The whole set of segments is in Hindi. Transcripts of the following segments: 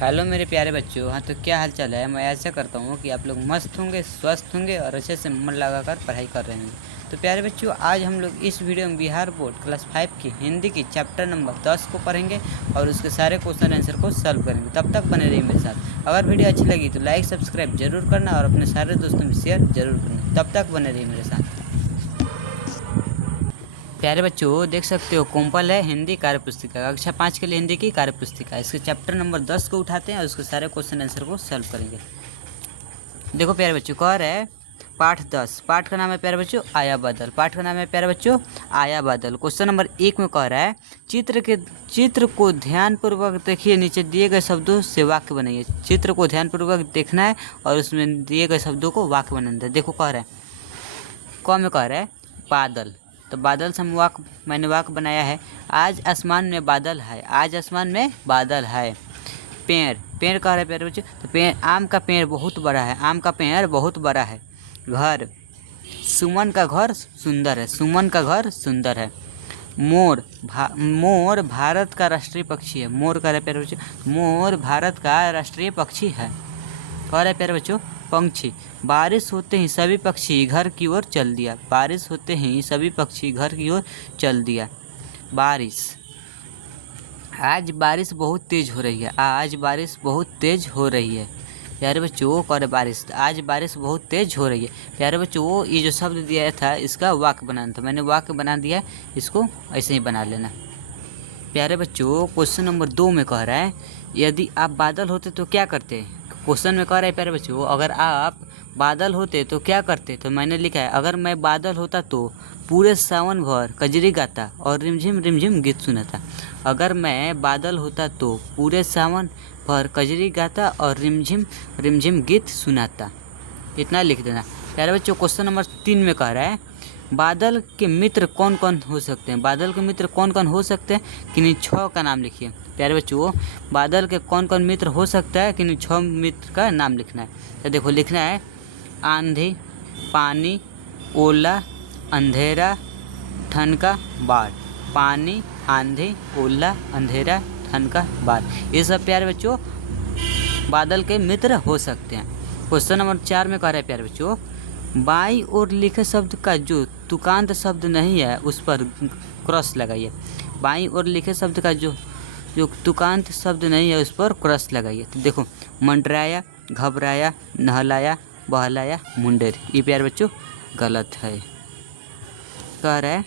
हेलो मेरे प्यारे बच्चों। हाँ, तो क्या हाल चाल है। मैं ऐसा करता हूँ कि आप लोग मस्त होंगे, स्वस्थ होंगे और अच्छे से मन लगाकर पढ़ाई कर रहे होंगे। तो प्यारे बच्चों, आज हम लोग इस वीडियो में बिहार बोर्ड क्लास 5 की हिंदी की चैप्टर नंबर 10 को पढ़ेंगे और उसके सारे क्वेश्चन आंसर को सॉल्व करेंगे। तब तक बने रहिए मेरे साथ। अगर वीडियो अच्छी लगी तो लाइक सब्सक्राइब जरूर करना और अपने सारे दोस्तों में शेयर जरूर करना। तब तक बने रहिए मेरे साथ। प्यारे बच्चों, देख सकते हो कोम्पल है हिंदी कार्य पुस्तिका, कक्षा 5 के लिए हिंदी की कार्य पुस्तिका। इसके चैप्टर नंबर 10 को उठाते हैं और उसके सारे क्वेश्चन आंसर को सॉल्व करेंगे। देखो प्यारे बच्चों, कह रहा है पाठ 10। पाठ का नाम है प्यारे बच्चों आया बादल। पाठ का नाम है प्यारे बच्चों आया बादल। क्वेश्चन नंबर 1 में कह रहा है चित्र को ध्यानपूर्वक देखिए, नीचे दिए गए शब्दों से वाक्य बनाइए। चित्र को ध्यानपूर्वक देखना है और उसमें दिए गए शब्दों को वाक्य बनाना है। देखो कह रहा है क में कह रहा है बादल, तो बादल से मैंने वाक्य बनाया है। आज आसमान में बादल है। आज आसमान में बादल है। पेड़ कह रहा है प्यारे बच्चों, तो पेड़ आम का पेड़ बहुत बड़ा है। आम का पेड़ बहुत बड़ा है। घर सुमन का घर सुंदर है। सुमन का घर सुंदर है। मोर भारत का राष्ट्रीय पक्षी है। मोर कह रहा है प्यारे बच्चों, मोर भारत का राष्ट्रीय पक्षी है। कह रहा है प्यारे बच्चों पंछी, बारिश होते ही सभी पक्षी घर की ओर चल दिया। बारिश होते ही सभी पक्षी घर की ओर चल दिया। बारिश, आज बारिश बहुत तेज हो रही है। आज बारिश बहुत तेज हो रही है। प्यारे बच्चों कह रहे बारिश, आज बारिश बहुत तेज हो रही है। प्यारे बच्चों, ये जो शब्द दिया था इसका वाक्य बनाना था। मैंने वाक्य बना दिया, इसको ऐसे ही बना लेना। प्यारे बच्चों, क्वेश्चन नंबर 2 में कह रहा है यदि आप बादल होते तो क्या करते। क्वेश्चन में कह रहा है प्यारे बच्चों, अगर आप बादल होते तो क्या करते। तो मैंने लिखा है अगर मैं बादल होता तो पूरे सावन भर कजरी गाता और रिमझिम रिमझिम गीत सुनाता। अगर मैं बादल होता तो पूरे सावन भर कजरी गाता और रिमझिम रिमझिम गीत सुनाता। इतना लिख देना। प्यारे बच्चों, क्वेश्चन नंबर 3 में कह रहा है बादल के मित्र कौन कौन हो सकते हैं। बादल के मित्र कौन कौन हो सकते हैं, किन्हीं 6 का नाम लिखिए। प्यारे बच्चों, बादल के कौन कौन मित्र हो सकता है, किन्हीं 6 मित्र का नाम लिखना है। तो देखो लिखना है आंधी, पानी, ओला, अंधेरा, ठनका, बाढ़। पानी, आंधी, ओला, अंधेरा, ठनका, बाढ़, ये सब प्यारे बच्चों बादल के मित्र हो सकते हैं। क्वेश्चन नंबर 4 में कह रहे हैं प्यारे बच्चों बाईं ओर लिखे शब्द का जो तुकांत शब्द नहीं है उस पर क्रॉस लगाइए। बाईं ओर लिखे शब्द का जो तुकांत शब्द नहीं है उस पर क्रॉस लगाइए। तो देखो मंडराया, घबराया, नहलाया, बहलाया, मुंडेर, ये प्यारे बच्चों गलत है। कह रहा है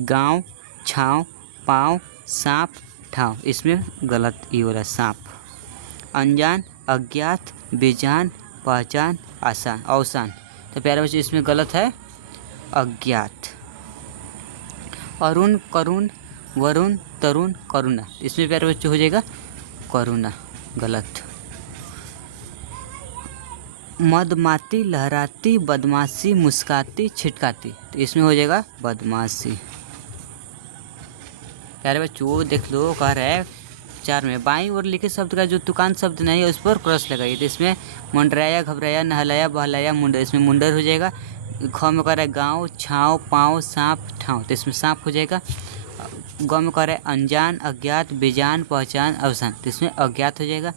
गाँव, छाँव, पाँव, सांप, ठाव, इसमें गलत ये हो रहा है सांप। अनजान, अज्ञात, बेजान, पहचान, आसान, अवसान, तो प्यारे बच्चों इसमें गलत है अज्ञात। अरुण, करुण, वरुण, तरुण, करुणा, इसमें प्यारे बच्चों हो जाएगा करुणा, गलत। मदमाती, लहराती, बदमाशी, मुस्काती, छिटकाती, तो इसमें हो जाएगा बदमाशी। प्यारे बच्चों देख लो, कह रहा है 4 में बाईं ओर लिखे शब्द का जो तुकांत शब्द नहीं है उस पर क्रॉस लगाइए। तो इसमें मंडराया, घबराया, नहलाया, बहलाया, मुंडर, इसमें मुंडर हो जाएगा। ख में कह रहा है गाँव, छाँव, पाँव, सांप, ठाव, तो इसमें सांप हो जाएगा। ग में कह रहा है अनजान, अज्ञात, बेजान, पहचान, अवसान, तो इसमें अज्ञात हो जाएगा।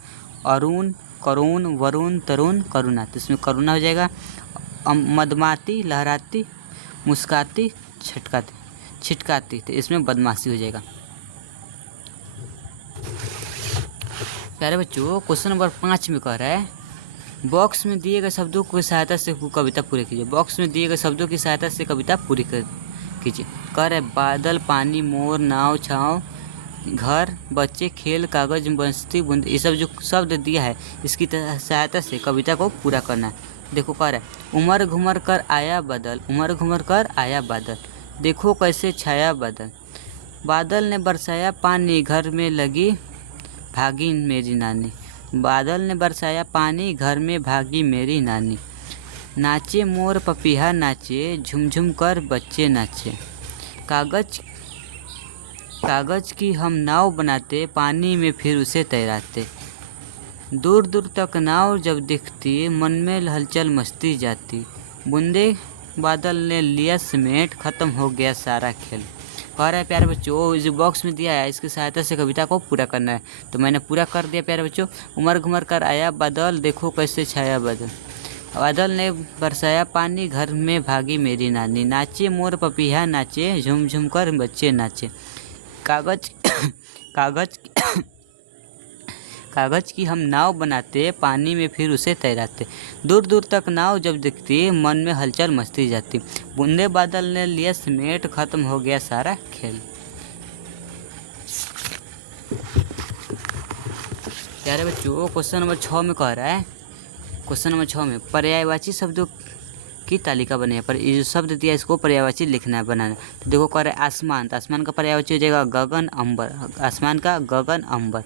अरुण, करुण, वरुण, तरुण, करुणा, तो इसमें करुणा हो जाएगा। मदमाती, लहराती, मुस्काती, छिटकाती, तो इसमें बदमाशी हो जाएगा। प्यारे बच्चों, क्वेश्चन नंबर 5 में कह रहा है बॉक्स में दिए गए शब्दों की सहायता से कविता पूरी कीजिए। बॉक्स में दिए गए शब्दों की सहायता से कविता पूरी कीजिए। कह रहा है बादल, पानी, मोर, नाव, छाँव, घर, बच्चे, खेल, कागज, बस्ती, बूंद, ये सब जो शब्द दिया है इसकी सहायता से कविता को पूरा करना है। देखो कह रहा है उमर घुमर कर आया बादल, उमर घुमर कर आया बादल, देखो कैसे छाया बादल। बादल ने बरसाया पानी, घर में लगी भागी मेरी नानी। बादल ने बरसाया पानी, घर में भागी मेरी नानी। नाचे मोर पपीहा नाचे, झुमझुम कर बच्चे नाचे। कागज की हम नाव बनाते, पानी में फिर उसे तैराते। दूर दूर तक नाव जब दिखती, मन में हलचल मस्ती जाती। बूंदे बादल ने लिया समेट, ख़त्म हो गया सारा खेल। कह रहा है प्यारे बच्चों जो बॉक्स में दिया है इसकी सहायता से कविता को पूरा करना है। तो मैंने पूरा कर दिया प्यारे बच्चों। उमर घुमर कर आया बादल, देखो कैसे छाया बादल। बादल ने बरसाया पानी, घर में भागी मेरी नानी। नाचे मोर पपीहा नाचे, झूम झूम कर बच्चे नाचे। कागज कागज कागज की हम नाव बनाते, पानी में फिर उसे तैराते। दूर दूर तक नाव जब दिखती, मन में हलचल मचती जाती। बूंदे बादल ने लिया समेट, खत्म हो गया सारा खेल। प्यारे बच्चों क्वेश्चन नंबर 6 में कह रहा है, क्वेश्चन नंबर 6 में पर्यायवाची शब्दों की तालिका बनी है। पर ये जो शब्द दिया इसको पर्यायवाची लिखना है, बनाना। तो देखो कह रहा है आसमान, तो आसमान का पर्यायवाची हो जाएगा गगन अम्बर, आसमान का गगन अम्बर।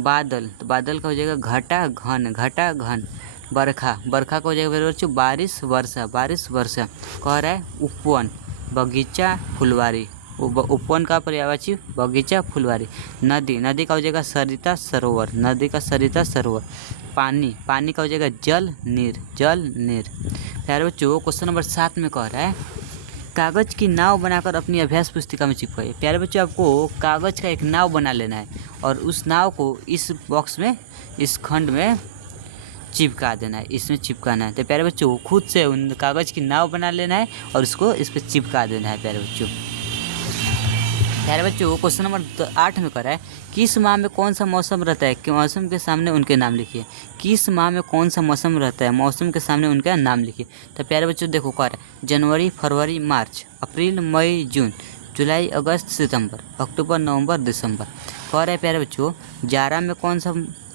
बादल, तो बादल का हो जाएगा घटा घन, घटा घन। बरखा, बरखा का हो जाएगा बच्चों बारिश वर्षा, बारिश वर्षा। कह रहा है उपवन, बगीचा फुलवारी, उपवन का पर्यायवाची बगीचा फुलवारी। नदी, नदी का हो जाएगा सरिता सरोवर, नदी का सरिता सरोवर। पानी, पानी का हो जाएगा जल नीर, जल नीर। प्यारे बच्चों क्वेश्चन नंबर 7 में कह रहा है कागज़ की नाव बनाकर अपनी अभ्यास पुस्तिका में चिपकाइए। प्यारे बच्चों आपको कागज़ का एक नाव बना लेना है और उस नाव को इस बॉक्स में, इस खंड में चिपका देना है, इसमें चिपकाना है। तो प्यारे बच्चों खुद से उन कागज़ की नाव बना लेना है और उसको इस पर चिपका देना है। प्यारे बच्चों क्वेश्चन नंबर 8 में करा है किस माह में कौन सा मौसम रहता है, कि मौसम के सामने उनके नाम लिखिए। किस माह में कौन सा मौसम रहता है, मौसम के सामने उनका नाम लिखिए। तो प्यारे बच्चों देखो कह रहा है जनवरी फरवरी मार्च, अप्रैल मई जून, जुलाई अगस्त सितंबर, अक्टूबर नवंबर दिसंबर। कह रहा है प्यारे बच्चों जाड़ा में कौन सा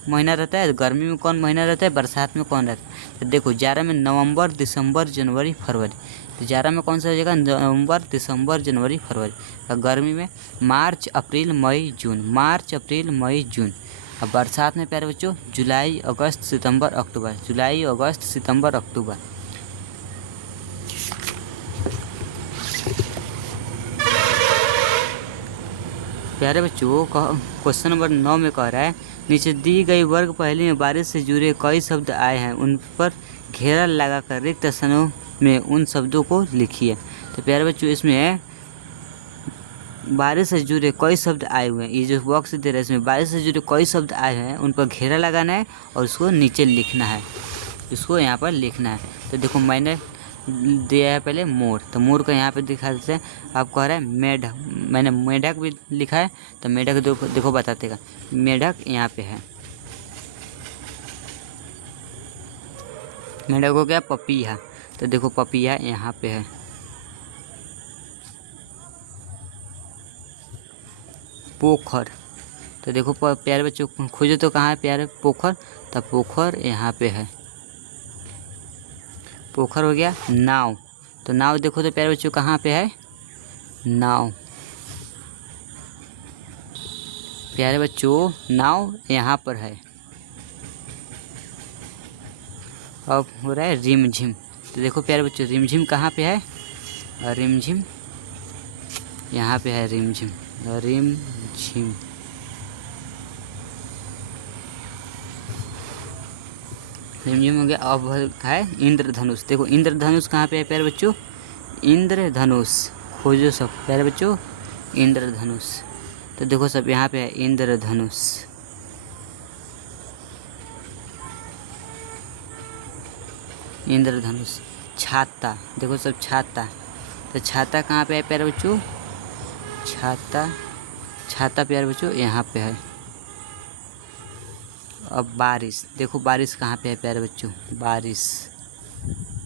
महीना रहता है, गर्मी में कौन महीना रहता है, बरसात में कौन रहता है। तो देखो जाड़ा में नवंबर दिसंबर जनवरी फरवरी। तो जाड़ा में कौन सा हो जाएगा नवंबर दिसंबर जनवरी फरवरी। और गर्मी में मार्च अप्रैल मई जून, मार्च अप्रैल मई जून। और बरसात में प्यारे बच्चों जुलाई अगस्त सितंबर अक्टूबर, जुलाई अगस्त सितंबर अक्टूबर। प्यारे बच्चों क्वेश्चन नंबर 9 में कह रहा है नीचे दी गई वर्ग पहली में बारिश से जुड़े कई शब्द आए हैं, उन पर घेरा लगाकर रिक्त स्थानों में उन शब्दों को लिखिए। तो प्यारे बच्चों इसमें बारिश से जुड़े कई शब्द आए हुए हैं, ये जो बॉक्स दे रहा है इसमें बारिश से जुड़े कई शब्द आए हैं, उन पर घेरा लगाना है और उसको नीचे लिखना है, इसको यहाँ पर लिखना है। तो देखो मैंने दिया है पहले मोर, तो मोर को यहाँ पे दिखा देते हैं। आप कह रहे हैं मेढक, मैंने मेढक भी लिखा है, तो मेढक देखो बतातेगा मेढक यहाँ पे है। मेढक हो गया पपीहा, तो देखो पपीहा यहाँ पे है। पोखर, तो देखो प्यारे बच्चों खोजो तो कहाँ है प्यारे पोखर, तो पोखर यहाँ पे है। पोखर हो गया नाव, तो नाव देखो तो प्यारे बच्चों कहाँ पे है, नाव। प्यारे बच्चों नाव यहाँ पर है। अब हो रहा है रिमझिम, तो देखो प्यारे बच्चों रिमझिम कहाँ पे है, रिमझिम यहाँ पे है, रिमझिम रिमझिम। रिमझिम हो गया। अब है इंद्रधनुष, देखो इंद्रधनुष कहाँ पे है प्यारे बच्चों, इंद्रधनुष खोजो सब प्यारे बच्चों इंद्रधनुष। तो देखो सब यहाँ पे है इंद्रधनुष। इंद्रधनुष। छाता, देखो सब छाता, तो छाता कहाँ पे है प्यारे बच्चों, छाता, छाता प्यारे बच्चों यहाँ पे है। अब बारिश, देखो बारिश कहाँ पे है प्यारे बच्चों, बारिश,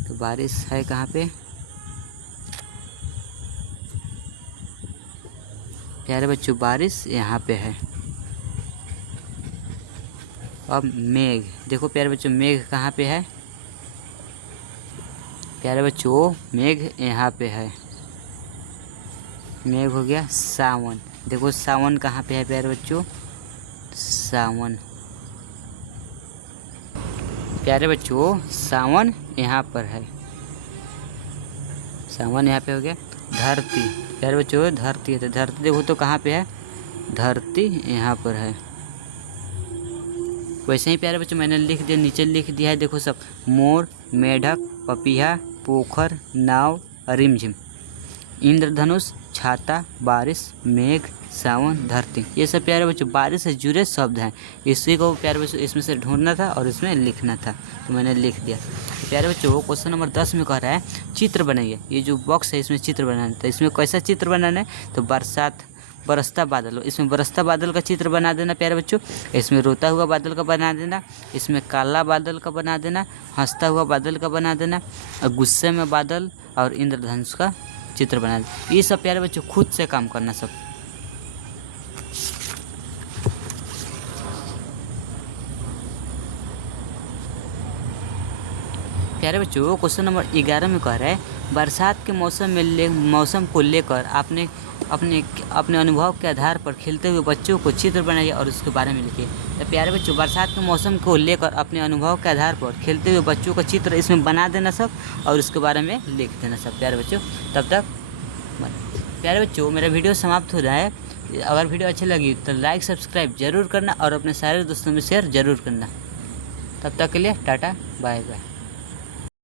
तो बारिश है कहाँ पे प्यारे बच्चों, बारिश यहाँ पे है। अब मेघ, देखो प्यारे बच्चों मेघ कहाँ पे है, प्यारे बच्चों मेघ यहाँ पे है। मेघ हो गया सावन, देखो सावन कहाँ पे है प्यारे बच्चों, सावन। प्यारे बच्चों सावन यहाँ पर है, सावन यहाँ पे हो गया। धरती, प्यारे बच्चों धरती है, तो धरती देखो तो कहाँ पे है, धरती यहाँ पर है। वैसे ही प्यारे बच्चों मैंने लिख दिया, नीचे लिख दिया है देखो सब मोर, मेढक, पपीहा, पोखर, नाव, रिमझिम, इंद्रधनुष, छाता, बारिश, मेघ, सावन, धरती। ये सब प्यारे बच्चों बारिश से जुड़े शब्द हैं। इसी को प्यारे बच्चों इसमें से ढूंढना था और इसमें लिखना था, तो मैंने लिख दिया। प्यारे बच्चों वो क्वेश्चन नंबर 10 में कह रहा है चित्र बनाइए। ये जो बॉक्स है इसमें चित्र बनाना था। इसमें कैसा चित्र बनाना है, तो बरसात, बरसता बादल हो, इसमें बरसता बादल का चित्र बना देना प्यारे बच्चों। इसमें रोता हुआ बादल का बना देना, इसमें काला बादल का बना देना, हंसता हुआ बादल का बना देना, और गुस्से में बादल और इंद्रधनुष का चित्र बना देना। ये सब प्यारे बच्चों खुद से काम करना सब। प्यारे बच्चों क्वेश्चन नंबर 11 में कह रहा है बरसात के मौसम को लेकर आपने अपने अनुभव के आधार पर खेलते हुए बच्चों को चित्र बनाइए और उसके बारे में लिखिए। तो प्यारे बच्चों बरसात के मौसम को लेकर अपने अनुभव के आधार पर खेलते हुए बच्चों का चित्र इसमें बना देना सब और उसके बारे में लिख देना सब। प्यारे बच्चों तब तक प्यारे बच्चों मेरा वीडियो समाप्त हो रहा है। अगर वीडियो अच्छी लगी तो लाइक सब्सक्राइब जरूर करना और अपने सारे दोस्तों में शेयर जरूर करना। तब तक के लिए टाटा बाय बाय।